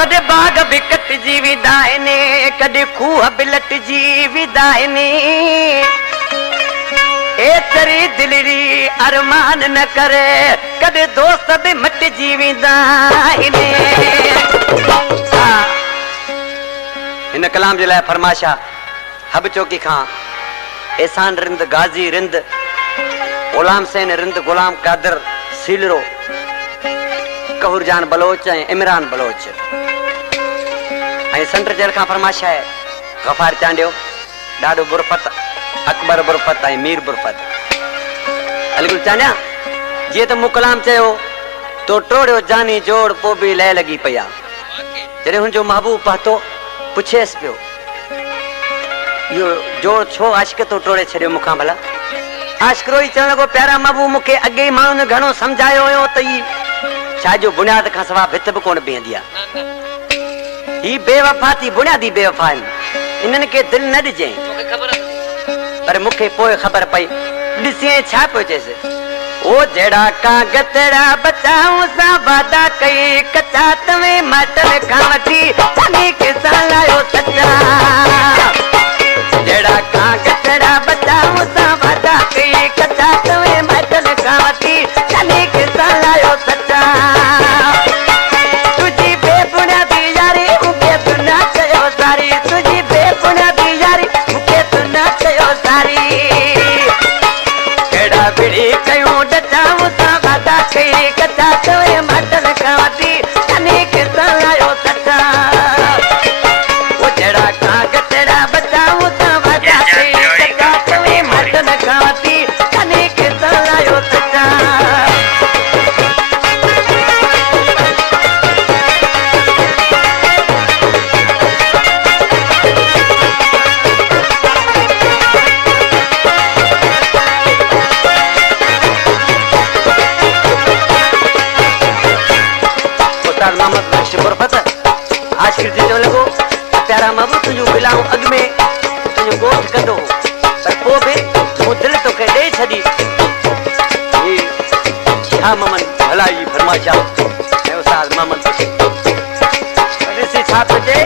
कदे बाग भी कटजी विदायने, कदे खूह भी लटजी विदायने। ए तेरी दिलरी अरमान न करे, कदे दोस्त भी मटजी विदायने। इन कलाम जे लाइ फरमाशा हब चौकी खां एहसान रिंद गाजी रिंद गुलाम सैन रिंद गुलाम कादर सीलरो कहूर जान बलोच ऐं इमरान बलोच ऐं सेंटर जेल खां फरमाशा है गफ़ार चांडियो ॾाढो बुरफत अकबर बुरफत ऐं मीर बुरफत अलीगुल चांडिया जीअं त मूं कलाम चयो तो टोड़ियो जानी जोड़ पोइ बि लय लॻी पई आहे। जॾहिं हुनजो महबूब पहुतो पुछेसि पियो यो जोड़ छो आशिक तो टोड़े छड़ियो मुखां भला। आशिक रोई चवण लॻो प्यारा महबूब मूंखे अॻे ई माण्हुनि घणो सम्झायो हुयो त ई छा जो बुनियाद खां सवा भित बि कोन बीहंदी आहे। ही बेवफा थी बुनियादी बेवफा आहिनि, इन्हनि खे दिलि न ॾिजांइ। पर मूंखे पोइ ख़बर पई ॾिसी छा पियो चएसि ओ जहिड़ा कागतड़ा बचाऊं सां वादा कई कचा तवे मटल खां वठी तने के सालायो सच्चा। जहिड़ा कागतड़ा बचाऊं सां वादा कई कचा तवे मटल खां वठी तने के सालायो सच्चा। तुझी बेबुनियादी यारी मूंखे तू न चयो सारी, तुझी बेबुनियादी यारी मूंखे तू न चयो सारी। कहिड़ा बिड़ी कयूं डचाऊं सां वादा कई कचा तवे मटल खां वठी तने के सालायो सच्चा। ओ जहिड़ा कागतड़ा बचाऊं सां वादा कई कचा तवे मटल खां वठी तने के सालायो सच्चा। मोहम्मद बख्श बुरफत आशिक जी चवण लॻो प्यारा महबूब तुंहिंजो बिलाऊं अॻ में तुंहिंजो ॻोठ कंदो पर पोइ बि मूं दिलि तोखे ॾेई छॾी। छा ममन भलाई फरमाइशा ऐं उस्ताद मोहम्मद ॾिसी छा पियो चए